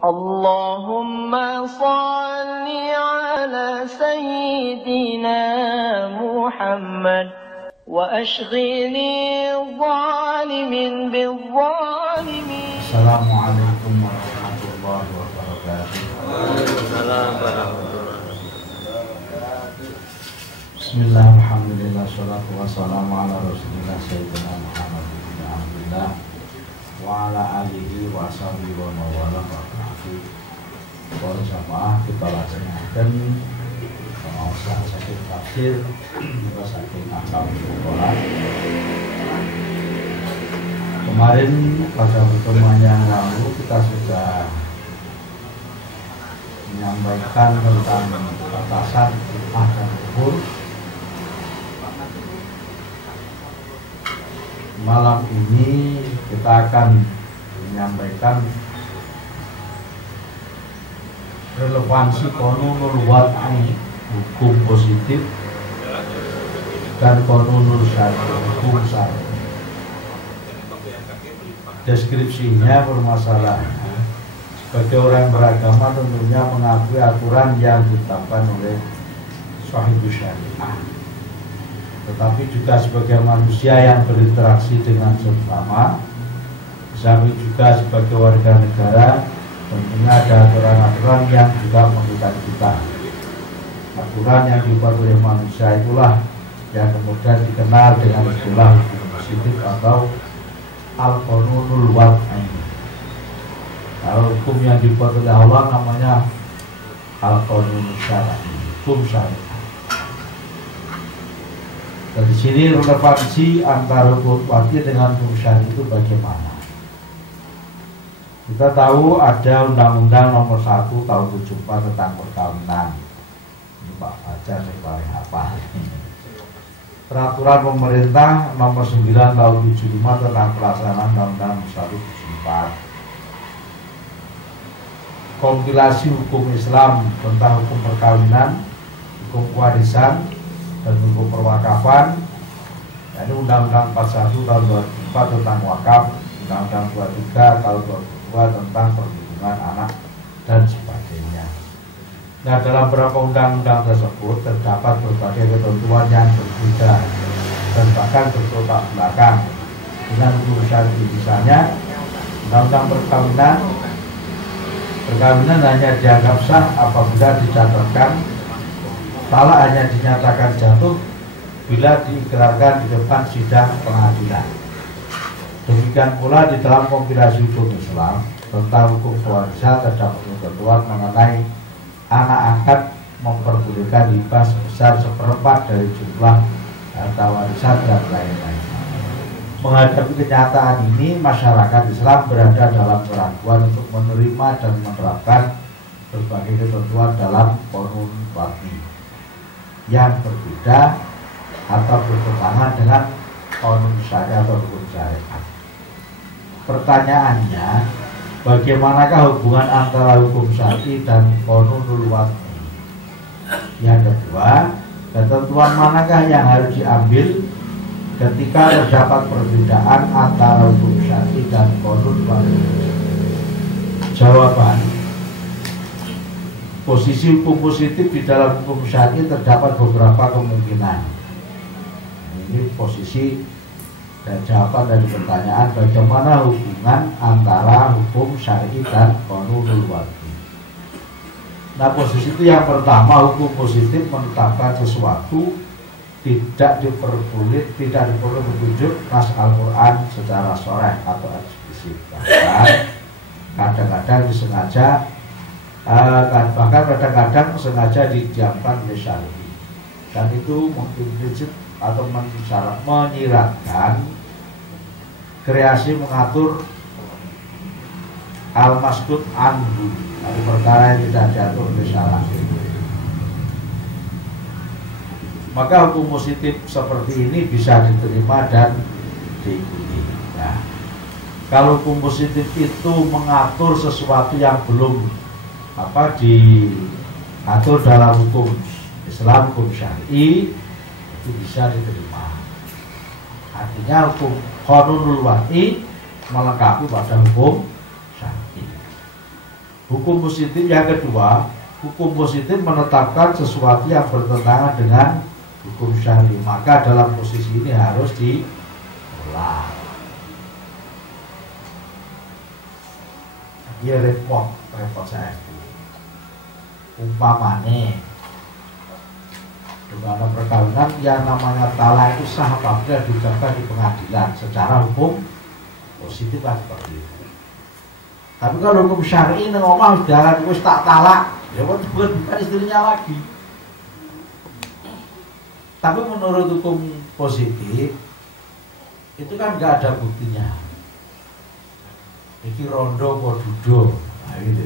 Allahumma salli ala sayyidina Muhammad wa ashghili zalimin bil zalimin. Assalamualaikum warahmatullahi wabarakatuh. Waalaikumsalam warahmatullahi wabarakatuh. Bismillah, alhamdulillah, salatu wassalamu ala rasulillah sayyidina Muhammad bin Abdullah wa ala alihi wa sahbihi wa mawala wa kafi. Para jamaah kita laksanakan pengawasan sakit tafsir juga sakit akal sekolah. Kemarin pada pertemuan yang lalu kita sudah menyampaikan tentang batasan fitnah dan kufur. Malam ini kita akan menyampaikan relevansi qanunul wad'i, hukum positif, dan qanunul syar'i, hukum syar'i. Deskripsinya permasalahannya, sebagai orang beragama tentunya mengakui aturan yang ditetapkan oleh sahibus syariah, tetapi juga sebagai manusia yang berinteraksi dengan sesama, sampai juga sebagai warga negara, tentunya ada aturan-aturan yang juga mengikat kita. Aturan yang dibuat oleh manusia itulah yang kemudian dikenal dengan istilah hukum positif atau al-qanunul wad'i. Kalau hukum yang dibuat oleh Allah namanya al-qanunul syar'i, hukum syar'i. Dan di sini relevansi antara hukum wad'i dengan hukum syar'i itu bagaimana? Kita tahu ada Undang-Undang Nomor 1 Tahun 74 tentang perkawinan. Ini Pak Fajar yang paling hafal. Peraturan Pemerintah Nomor 9 Tahun 75 tentang pelaksanaan Undang-Undang 174. Kompilasi hukum Islam tentang hukum perkawinan, hukum warisan, dan hukum perwakafan. Ini Undang-Undang 41 Tahun 2004 tentang wakaf, Undang-Undang 23 Tahun 2002 tentang perlindungan anak, dan sebagainya. Nah, dalam beberapa undang-undang tersebut terdapat berbagai ketentuan yang berbeda dan bahkan bertolak belakang dengan hukum syar'i. Misalnya, Undang-Undang perkawinan hanya dianggap sah apabila dicatatkan, talak hanya dinyatakan jatuh bila diikrarkan di depan sidang pengadilan. Demikian pula di dalam kompilasi hukum Islam tentang hukum pewarisan terdapat ketentuan mengenai anak angkat memperbolehkan hibah sebesar 1/4 dari jumlah harta warisan dan lain-lain. Menghadapi kenyataan ini, masyarakat Islam berada dalam keraguan untuk menerima dan menerapkan berbagai ketentuan dalam qanun wad'i yang berbeda atau bertentangan dengan qanun syariah atau hukum syariat. Pertanyaannya, bagaimanakah hubungan antara hukum syar'i dan qanunul wad'i? Yang kedua, ketentuan manakah yang harus diambil ketika terdapat perbedaan antara hukum syar'i dan qanun wad'i? Jawaban, posisi hukum positif di dalam hukum syar'i terdapat beberapa kemungkinan. Ini posisi dan jawaban dari pertanyaan bagaimana hubungan antara hukum syar'i dan qanunul wad'i. Nah, posisi itu yang pertama, hukum positif menetapkan sesuatu tidak diperboleh, tidak diperlu petunjuk nas Al-Quran secara sharih atau eksplisit. Bahkan kadang-kadang disengaja, bahkan kadang-kadang sengaja didiamkan oleh syar'i, dan itu implisit atau menyiratkan kreasi mengatur al-maskud anhu, atau perkara yang tidak diatur oleh syara'. Maka hukum positif seperti ini bisa diterima dan diikuti. Nah, kalau hukum positif itu mengatur sesuatu yang belum diatur dalam hukum Islam, hukum syar'i, itu bisa diterima. Artinya hukum qanunul wad'i melengkapi pada hukum syar'i. Hukum positif yang kedua, hukum positif menetapkan sesuatu yang bertentangan dengan hukum syar'i, maka dalam posisi ini harus ditolak. Dia repot saya. Umpamane dalam perkawinan yang namanya talak itu sah apabila diucapkan di pengadilan secara hukum positif lah seperti itu. Tapi kalau hukum syar'i nang omah sudah wis tak talak, ya bukan istrinya lagi. Tapi menurut hukum positif itu kan nggak ada buktinya. Iki rondo podudo, nah gitu.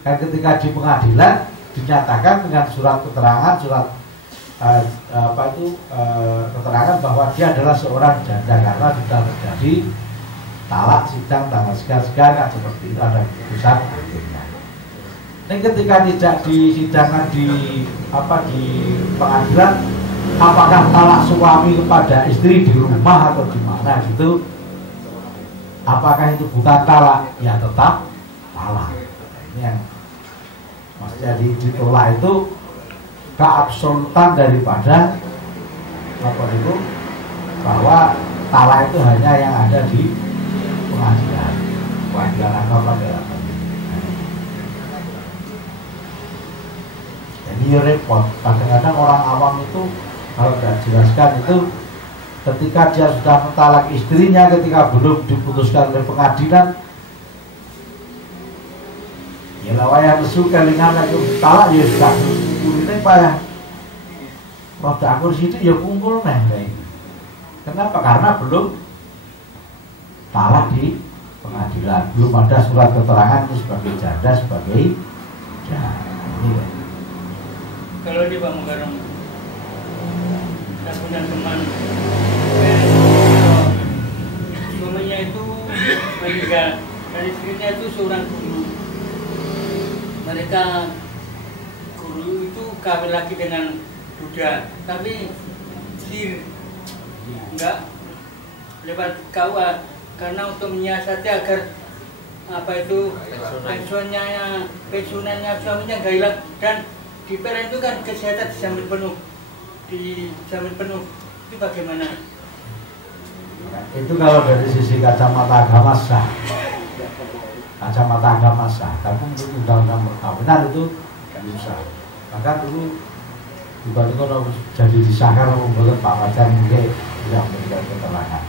Kan ketika di pengadilan dinyatakan dengan surat keterangan, keterangan bahwa dia adalah seorang janda karena sudah terjadi talak sidang tanggal sekian kan seperti itu, ada putusan akhirnya. Dan ketika tidak disidangkan di pengadilan, apakah talak suami kepada istri di rumah atau di mana gitu? Apakah itu bukan talak? Ya tetap talak. Ini yang maksudnya ditolak itu keabsolutan daripada apa itu, bahwa talak itu hanya yang ada di pengadilan agama dalam hal ini. Jadi repot. Kadang-kadang orang awam itu kalau tidak jelaskan itu, ketika dia sudah mentalak istrinya, ketika belum diputuskan oleh pengadilan, ya lawaya nesu kelingan lagi talak ya sudah kulitnya payah. Waktu aku situ ya kumpul neng. Kenapa? Karena belum talak di pengadilan, belum ada surat keterangan itu sebagai janda, sebagai janda. Kalau di Pamugaram saya punya teman, suaminya itu meninggal dan istrinya itu seorang guru. Mereka guru itu kawin lagi dengan duda, tapi sir enggak lewat KUA karena untuk menyiasati agar pensiunannya suaminya nggak hilang, dan di PLN itu kan kesehatan dijamin penuh, itu bagaimana? Itu kalau dari sisi kacamata agama sah, tapi untuk undang-undang perkawinan itu bisa. Bahkan dulu tiba-tiba jadi disahkan membuat Pak Wajar mungkin yang memberikan keterangan.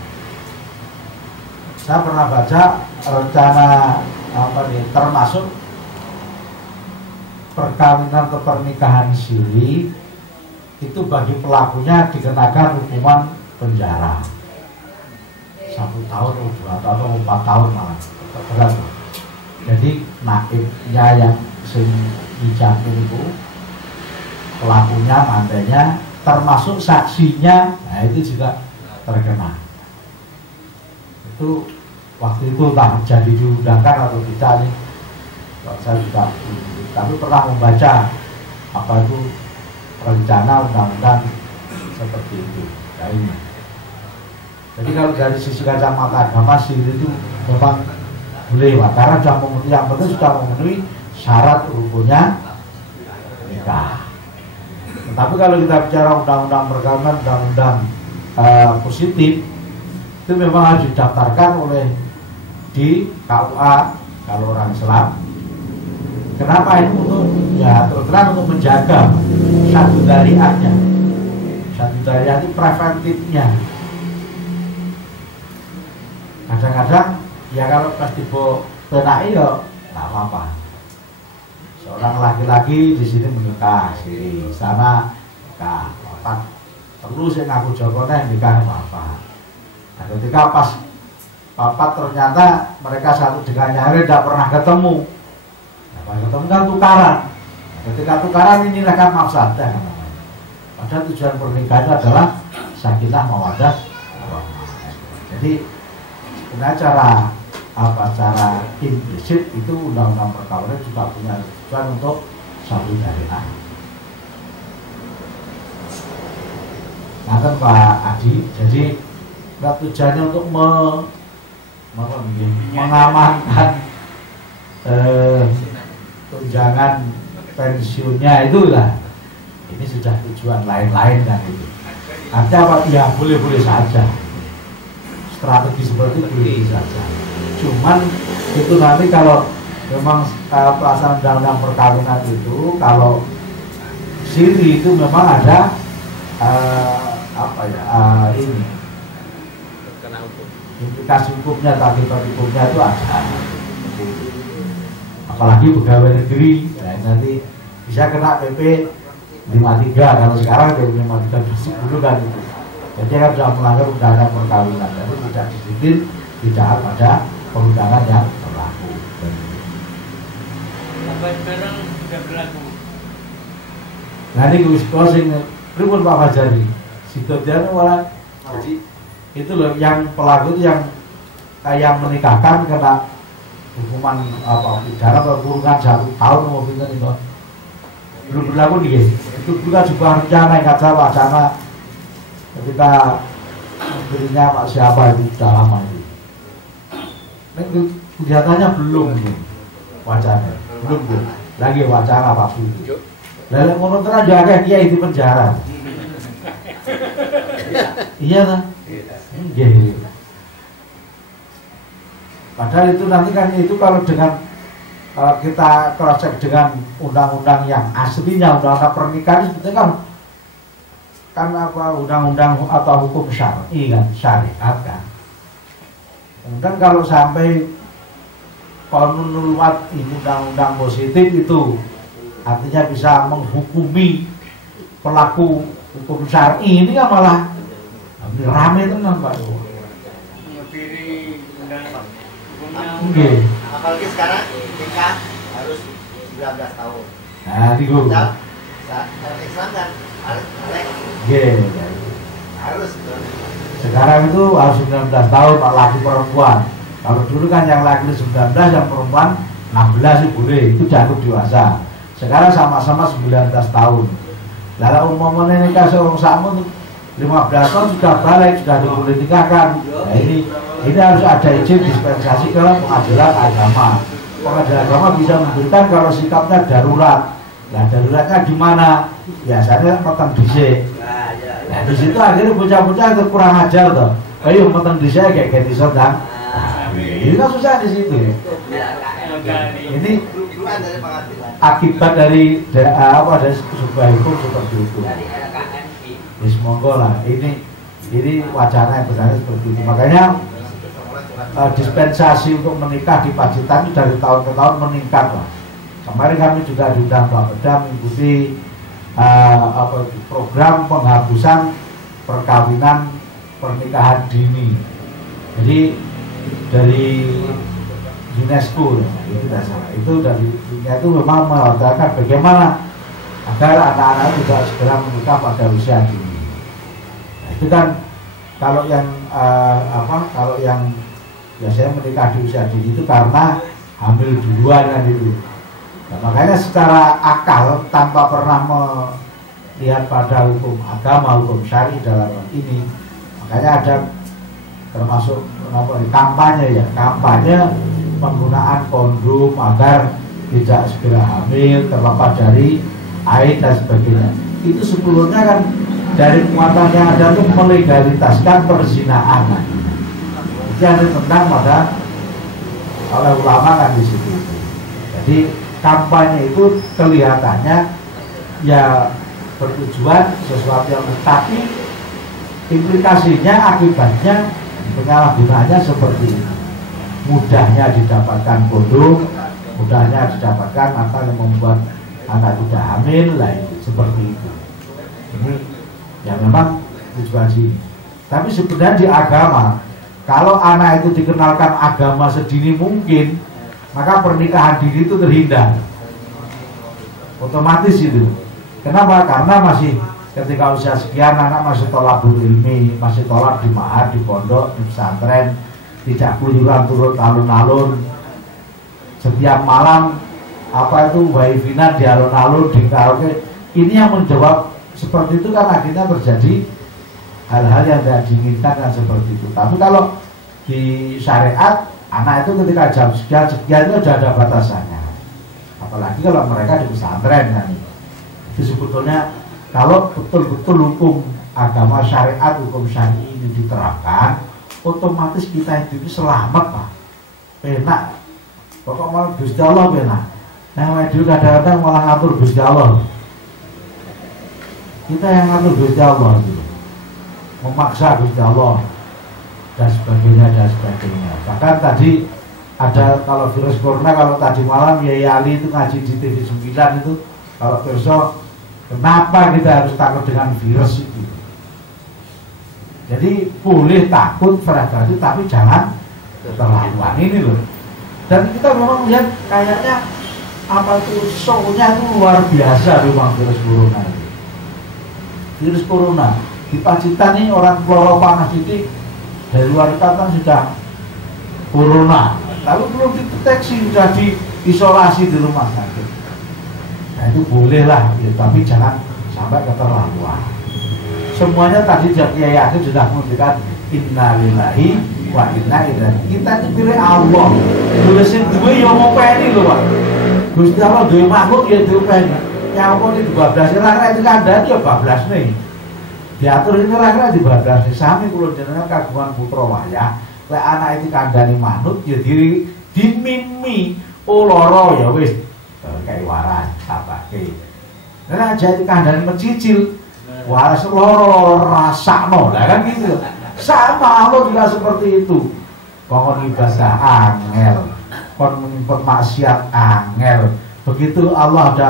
Saya pernah baca rencana termasuk perkawinan atau pernikahan siri itu bagi pelakunya dikenakan hukuman penjara 1 tahun, 2 tahun, 4 tahun malah berat. Jadi naibnya yang dijamin itu, pelakunya, mantenya, termasuk saksinya, nah itu juga terkena. Itu waktu itu entah jadi diundangkan atau tidak nih, saya sudah, tapi pernah membaca apa itu rencana undang-undang seperti itu. Nah ini. Jadi kalau dari sisi kacamata agama sih itu memang boleh, karena sudah memenuhi, yang penting sudah memenuhi syarat rukunnya nikah. Tapi kalau kita bicara undang-undang perkawinan, undang-undang positif, itu memang harus didaftarkan oleh di KUA kalau orang Islam. Kenapa ini? Untuk ya terus terang untuk menjaga satu dariahnya. Satu dariah itu preventifnya. Kadang-kadang ya kalau pas tiba PNI ya nggak apa-apa. Seorang laki-laki di sini menikah, di sana nikah, papat terus yang ngaku jokonya nikah apa-apa. Nah, ketika pas papat ternyata mereka satu dengan nyari tidak pernah ketemu. Nah, pas ketemu kan tukaran. Nah, ketika tukaran ini kan mafsadah. Padahal tujuan pernikahan itu adalah sakinah mawaddah warahmah. Jadi sebenarnya cara implisit itu undang-undang perkawinan juga punya tujuan untuk satu dariah. Nah kan Pak Adi, jadi tujuannya untuk mengamankan tunjangan pensiunnya itulah. Ini sudah tujuan lain-lain kan itu. Artinya apa? Ya boleh-boleh saja. Strategi seperti itu boleh saja. Cuman itu nanti kalau memang pelaksanaan undang-undang perkawinan itu, kalau siri itu memang ada ini implikasi hukumnya, akibat hukumnya itu ada. Apalagi pegawai negeri, nanti bisa kena PP 53. Kalau sekarang PP 53 dulu kan itu. Jadi kan sudah melanggar undang-undang perkawinan. Jadi tidak disiplin, tidak pada perundangan yang berlaku. Sampai sekarang sudah berlaku. Nah ini gue closing, pripun Pak Fajari? Sidodyan malah itu loh, yang pelaku itu yang menikahkan kena hukuman pidana atau kurungan 1 tahun mungkin itu belum berlaku nih. Itu juga rencana yang kata wacana ketika menterinya Pak siapa itu sudah lama itu. Ini kelihatannya belum wacana, belum lagi wacana Pak Budi. Lalu menurut jaga kiai di penjara. Iya kan? Iya. Padahal itu nanti kan itu kalau dengan kita cross check dengan undang-undang yang aslinya, undang-undang pernikahan itu kan undang-undang atau hukum syar'i kan, syariat kan. Dan kalau sampai konunulwat ini undang-undang positif itu artinya bisa menghukumi pelaku hukum syar'i ini kan malah rame tenan Pak. Apalagi sekarang nikah harus 19 tahun. Nah, itu. Islam kan harus. Sekarang itu harus 19 tahun Pak, laki perempuan. Kalau dulu kan yang laki 19, yang perempuan 16 itu boleh, itu dianggap dewasa. Sekarang sama-sama 19 tahun. Lalu umumnya nikah seorang sama 15 tahun sudah balik, sudah boleh nikahkan. Nah ini harus ada izin dispensasi ke pengadilan agama. Pengadilan agama bisa memberikan kalau sikapnya darurat. Nah daruratnya di mana? Biasanya meteng dhisik. Nah di situ akhirnya bocah-bocah itu kurang ajar toh. Ayo meteng dhisik kayak ganti sodang. Ini kan susah di situ. Ini akibat dari sebuah hukum seperti itu. Monggo lah, ini wacana yang benar seperti itu. Makanya dispensasi untuk menikah di Pacitan itu dari tahun ke tahun meningkat lah. Kemarin kami juga diundang Pak Peda mengikuti program penghapusan perkawinan pernikahan dini. Jadi dari UNESCO itu dari dunia itu memang mengatakan bagaimana agar anak-anak juga segera menikah pada usia dini. Itu kan kalau yang kalau yang biasanya menikah di usia dini itu karena hamil duluan kan itu. Nah, makanya secara akal tanpa pernah melihat pada hukum agama, hukum syari dalam ini, makanya ada termasuk kampanye penggunaan kondom agar tidak segera hamil terlepas dari haid dan sebagainya. Itu sebelumnya kan dari muatan yang ada untuk melegalitaskan perzinaan. Itu yang ditentang pada oleh ulama kan di situ. Jadi kampanye itu kelihatannya ya bertujuan sesuatu yang tapi implikasinya akibatnya penyalahgunaannya seperti ini. Mudahnya didapatkan kondom, mudahnya didapatkan apa yang membuat anak tidak hamil lah seperti itu. Ini ya memang tujuan sini. Tapi sebenarnya di agama, kalau anak itu dikenalkan agama sedini mungkin, maka pernikahan dini itu terhindar. Otomatis itu. Kenapa? Karena masih ketika usia sekian anak masih tolabul ilmi, masih tolab di ma'had, di pondok, di pesantren, tidak keluyuran turun alun-alun. Setiap malam wifi-an di alun-alun, di karaoke. Ini yang menjawab seperti itu kan akhirnya terjadi hal-hal yang tidak diinginkan kan seperti itu. Tapi kalau di syariat anak itu ketika jam sekian itu sudah ada batasannya. apalagi kalau mereka di pesantren kan. Itu sebetulnya kalau betul-betul hukum agama syariat, hukum syar'i ini diterapkan, otomatis kita itu selamat Pak. Enak. Pokok malah Gusti Allah enak. Nah, media kadang-kadang malah ngatur Gusti Allah. Kita yang ngatur Gusti Allah gitu. Memaksa Gusti Allah dan sebagainya dan sebagainya. Bahkan tadi ada kalau virus corona, kalau tadi malam ya Ali itu ngaji di TV 9 itu, kalau besok kenapa kita harus takut dengan virus itu? Jadi boleh takut fragasi tapi jangan keterlaluan ini loh. Dan kita memang lihat kayaknya apa itu show-nya itu luar biasa memang virus corona itu. Virus corona di Pacitan nih orang peloro panas itu dari luar ikatan sudah corona, tapi belum dideteksi, sudah diisolasi di rumah sakit. Nah itu bolehlah, ya, tapi jangan sampai keterlaluan. Semuanya tadi Kiai Akhir sudah menunjukkan innalillahi wa inna ilaihi. Kita itu pilih Allah. Tulisin gue yang mau peni loh Pak. Gusti Allah duwe makhluk ya duwe peni. Yang mau di 12 rangka itu ada dia 12 nih. Diatur ini rangka di 12 nih. Sami kula jenengan kagungan putra wayah. Lek anak itu kandhani manut ya dimimi loro ya wis kayak waras tapake. Nah jadi kandhani mencicil waras loro rasakno lah kan gitu. Sama Allah juga seperti itu. Pokon ibadah angel, kon menyimpan maksiat angel. Begitu Allah ada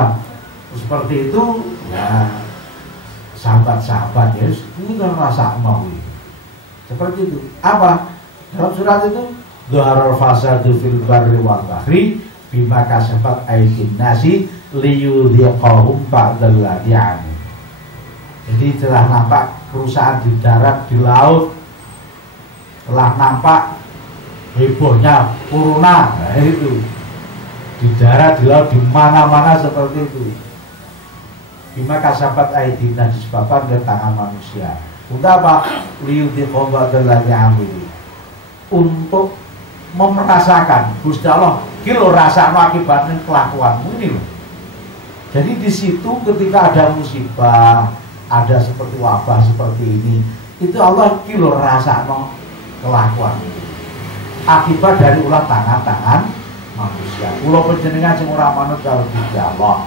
seperti itu, ya sahabat-sahabat ya kita rasakno. Seperti itu. Apa? Dalam surat itu Dhaharal fasadu fil barri wal bahri bima kasabat aydin nasi liyudhiqahum ba'dal ladzi 'amil. Jadi telah nampak kerusakan di darat, di laut, telah nampak hebohnya corona, nah itu di darat, di laut, di mana-mana seperti itu. Bima kasabat aydin nasi disebabkan oleh tangan manusia. Untuk apa? Liyudhiqahum ba'dal ladzi 'amil. Untuk merasakan Gusti Allah kilo rasa akibatnya kelakuanmu ini loh. Jadi di situ ketika ada musibah, ada seperti wabah seperti ini, itu Allah kilo rasa kelakuanmu akibat dari ulah tangan-tangan manusia. Ulah penjenengan sing ora manut karo Gusti Allah.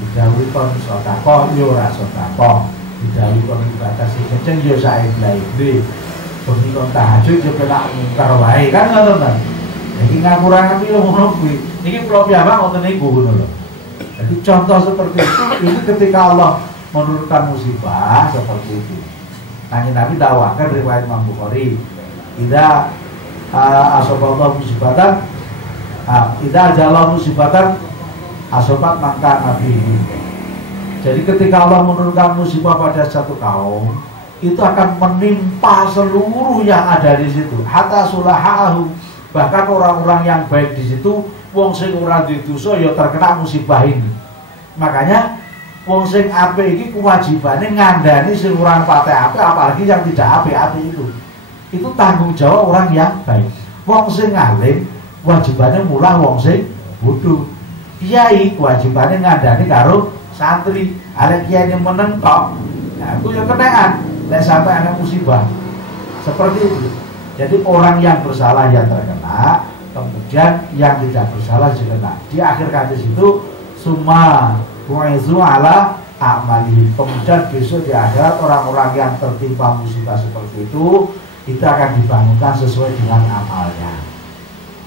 Didhawuhi kon sedekah yo ora sedekah, didhawuhi kon ibadah sing kenceng yo sae-sae. Pemikon tahajud yo penak mungkar wae kan ngono kan. Iki ngakurang iki yo ngono kuwi. Iki kula piyambak ngoten niku ngono lho. Jadi contoh seperti itu ini ketika Allah menurunkan musibah seperti itu. Kanjeng Nabi dakwakan riwayat Imam Bukhari. Idza asaballahu musibatan idza jalla musibatan asobat maka Nabi. Jadi ketika Allah menurunkan musibah pada satu kaum, itu akan menimpa seluruh yang ada di situ. Hatta sulahahu, bahkan orang-orang yang baik di situ, wong sing ora dosa ya terkena musibah ini. Makanya wong sing apik iki kewajibannya ngandani sing ora pate apik, apalagi yang tidak apik-apik itu. Itu tanggung jawab orang yang baik. Wong sing alim kewajibannya mulah wong sing bodoh. Kiai kewajibannya ngandani karo santri. Arek kiai ini meneng kok. Nah, aku ya kenaan. Dan sampai ada musibah seperti itu. Jadi orang yang bersalah yang terkena, kemudian yang tidak bersalah juga kena. Di akhir hadis itu summa bu'izu ala a'mali. Kemudian besok di akhirat orang-orang yang tertimpa musibah seperti itu akan dibangunkan sesuai dengan amalnya.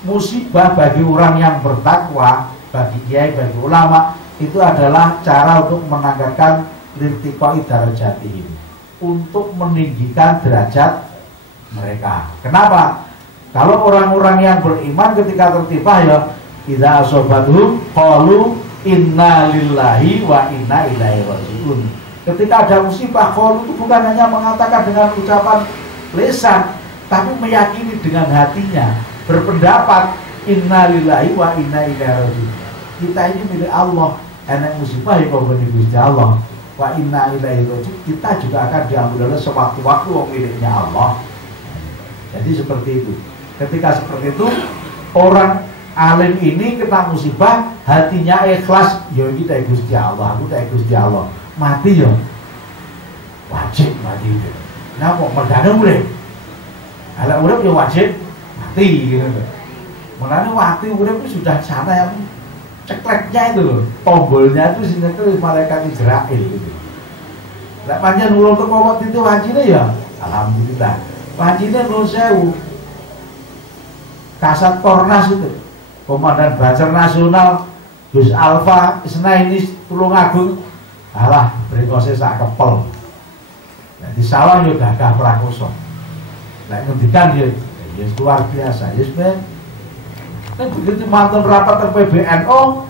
Musibah bagi orang yang bertakwa, bagi kiai, bagi ulama, itu adalah cara untuk menanggalkan lirtiqai darajatihim, untuk meninggikan derajat mereka. Kenapa? Kalau orang-orang yang beriman ketika tertimpa ya idza asobatuhum qalu inna lillahi wa inna ilaihi rajiun. Ketika ada musibah, qalu itu bukan hanya mengatakan dengan ucapan lisan, tapi meyakini dengan hatinya, berpendapat inna lillahi wa inna ilaihi rajiun. Kita ini milik Allah, enak musibah ya kau Gusti Allah. Wa inna ilaihi raji'un, kita juga akan diambil oleh sewaktu-waktu miliknya Allah. Jadi seperti itu. Ketika seperti itu orang alim ini kena musibah, hatinya ikhlas, ya kita Gusti Allah, aku tak Gusti Allah, mati ya wajib mati itu. Nah kok merdane urip, ala urip ya wajib mati gitu. Mulanya mati urip itu sudah sana yang cekleknya itu loh, tombolnya itu sini tuh malaikat Israel gitu. Lah panjang ulun ke kokot itu wajibnya ya, alhamdulillah. Wajibnya nol sewu. Kasat Kornas itu, Komandan Basar Nasional, Gus Alfa, ini Tulungagung, alah berikose sak kepel. Nah, di sawah yo gagah prakoso. Lah ngendikan ya luar biasa. Ya sebenarnya kan begitu mantan rapat ke PBNO,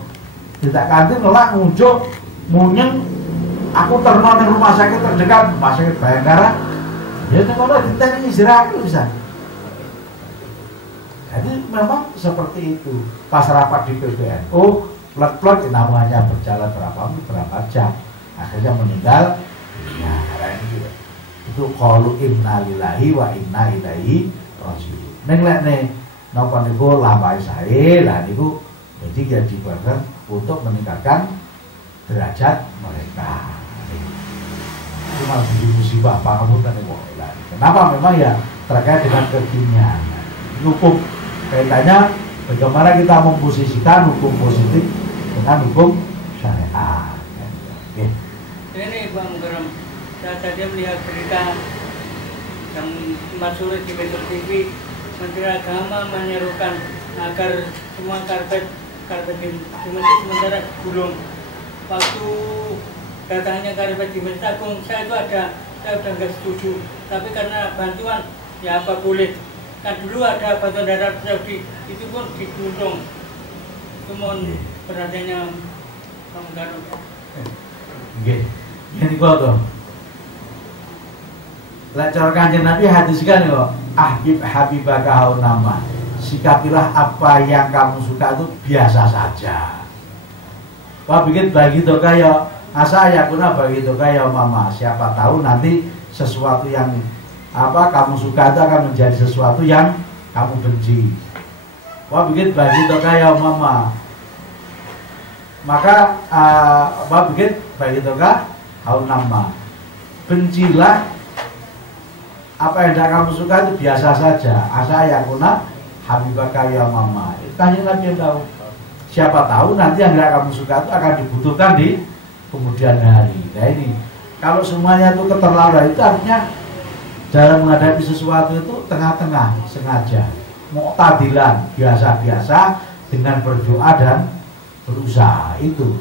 tidak kantin nolak ngunjuk, munyeng, aku terno di rumah sakit terdekat, rumah sakit Bayangkara. Ya ngono diteni istirahat bisa. Jadi memang seperti itu. Pas rapat di PBNO, plek-plek namanya berjalan berapa jam, akhirnya meninggal. Ya, itu. Itu qalu inna lillahi wa inna ilaihi raji'un. Ning lek ne napa niku lampai sae, lah niku jadi ya dibuatkan untuk meningkatkan derajat mereka. Itu malah jadi musibah pangapunten niku. Kenapa? Memang ya terkait dengan kekinian. Hukum kaitannya bagaimana kita memposisikan hukum positif dengan hukum syariat. Oke. Ini Bang Garam, saya tadi melihat berita yang masuk di Metro TV, Menteri Agama menyerukan agar semua karpet di masjid sementara gulung. Waktu datangnya karpet di Masjid Agung, saya udah nggak setuju. Tapi karena bantuan, ya apa boleh. Kan dulu ada bantuan darat Saudi, itu pun digulung. Itu mohon perhatiannya Bang Garam. Oke. Ini kok tuh. Lah cara Kanjeng Nabi hadiskan yo, ahbib habibaka haun nama. Sikapilah apa yang kamu suka itu biasa saja. Wah bikin bagi itu kayak asa ya kuna bagi itu kayak mama. Siapa tahu nanti sesuatu yang apa kamu suka itu akan menjadi sesuatu yang kamu benci. Wah bikin bagi itu kayak mama. Maka apa bikin bagi itu kayak haun nama. Bencilah apa yang tidak kamu suka itu biasa saja. Asa ya kuna habibaka ya mama. Kanjeng Nabi tahu. Siapa tahu nanti yang tidak kamu suka itu akan dibutuhkan di kemudian hari. Nah ini kalau semuanya itu keterlaluan itu artinya dalam menghadapi sesuatu itu tengah-tengah sengaja, mu'tadilan biasa-biasa dengan berdoa dan berusaha itu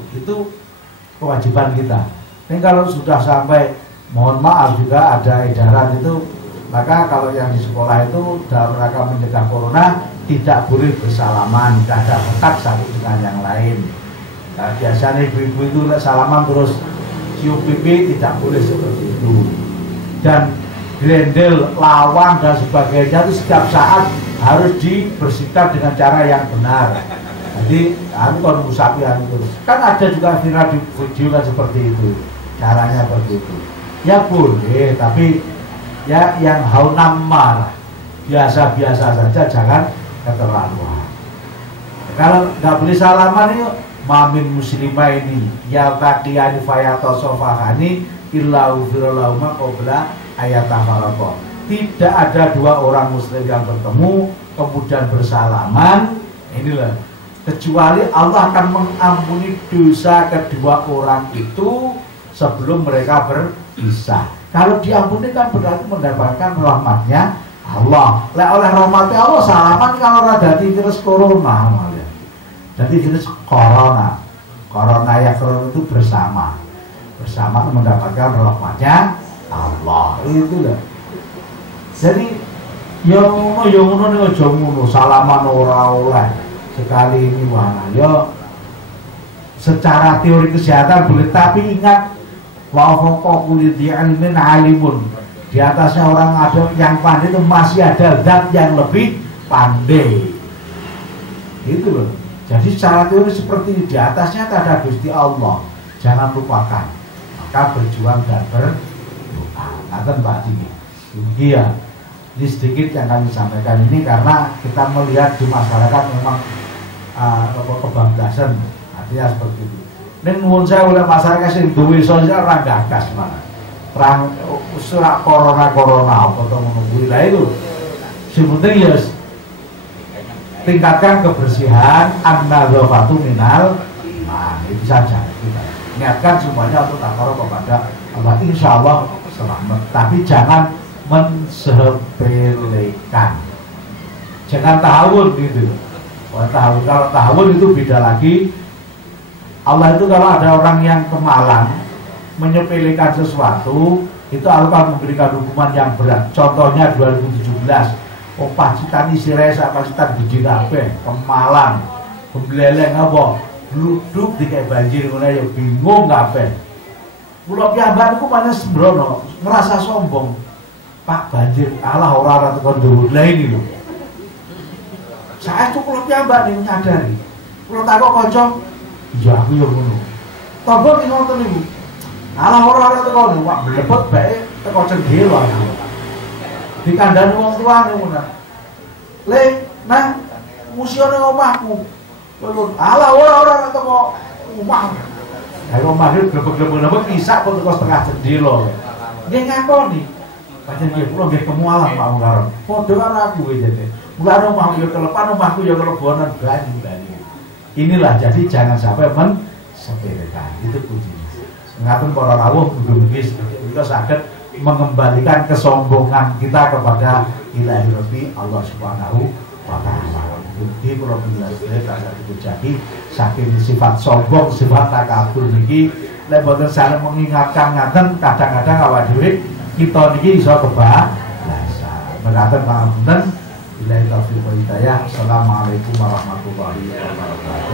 kewajiban kita. Ini kalau sudah sampai mohon maaf juga ada edaran itu, maka kalau yang di sekolah itu dalam rangka mencegah corona tidak boleh bersalaman, tidak ada kontak satu dengan yang lain. Nah, biasanya ibu-ibu itu salaman terus cium pipi, tidak boleh seperti itu. Dan grendel, lawang dan sebagainya itu setiap saat harus dibersihkan dengan cara yang benar. Jadi aku kan musafian itu kan ada juga viral di video kan seperti itu, caranya seperti itu. Ya boleh, tapi ya yang haunamar biasa-biasa saja, jangan keterlaluan. Kalau nggak boleh salaman itu mamin muslimah ini ya taqiyani fayatosofahani illahu firallahuma qabla ayatafaraqah. Tidak ada dua orang muslim yang bertemu kemudian bersalaman inilah, kecuali Allah akan mengampuni dosa kedua orang itu sebelum mereka berpisah. Kalau diampuni kan berarti mendapatkan rahmatnya Allah. Oleh rahmatnya Allah salaman kalau rada virus corona malah. Jadi virus corona ya corona itu bersama mendapatkan rahmatnya Allah itu lah. Jadi yang ngono nih aja ngono salaman ora oleh sekali ini wah yo secara teori kesehatan boleh, tapi ingat wa fawqa kulli dzi ilmin alimun, di atasnya orang ada yang pandai itu masih ada zat yang lebih pandai itu loh. Jadi secara teori seperti ini, di atasnya ada Gusti Allah, jangan lupakan, maka berjuang dan berdoa. Ngaten Pak Dini. Iya, ini sedikit yang kami sampaikan ini karena kita melihat di masyarakat memang kebablasan, artinya seperti itu. Ning nuwun saya oleh masyarakat sing duwe sosial ra gagas mana. Perang surat corona apa to menunggu lah itu. Sing penting ya tingkatkan kebersihan, an-nadzafatu minal iman. Itu saja. Niatkan semuanya untuk takwa kepada Allah, insya Allah selamat. Tapi jangan mensepelekan, jangan tahawun gitu. Kalau tahawun itu beda lagi. Allah itu kalau ada orang yang kemalang menyepelekan sesuatu, itu Allah akan memberikan hukuman yang berat. Contohnya 2017, pacitan isirai sak pacitan gede kabeh, kemalang, pembleleng apa, duduk di kayak banjir ngono ya bingung kabeh. Kula piyambak niku pancen sembrono, ngerasa sombong. Pak banjir, Allah ora tekan dhuwur. Lah ini lho. Saya tuh kula piyambak niku nyadari. Kula takok kanca, iya aku yo ngono. Tangga ki ngoten niku. Allah ora tekan, wak mlebet bae teko cendhela. Dikandani wong tuane ngono. Le, nah musione omahku. Allah ora teko omah. Kalau maghrib glebek-glebek isak kok teko setengah jendela. Nggih ngakoni. Pancen nggih kula nggih kemualan Pak Mungkaron. Padha karo aku jane. Mulane omahku yo kelepan, omahku yo kelebonan bali. Inilah jadi jangan sampai mensepelekan. Itu kuncinya. Ngaten para rawuh mugi-mugi kita saged mengembalikan kesombongan kita kepada Ilahi Rabbi Allah Subhanahu wa taala. Mugi kula penjelasan kasa jadi saking sifat sombong, sifat takabur niki lek boten saling mengingatkan ngaten kadang-kadang awak dhewe kita niki iso kebablasan. Menaten pangapunten billahi taufiq wal hidayah. Assalamualaikum warahmatullahi wabarakatuh.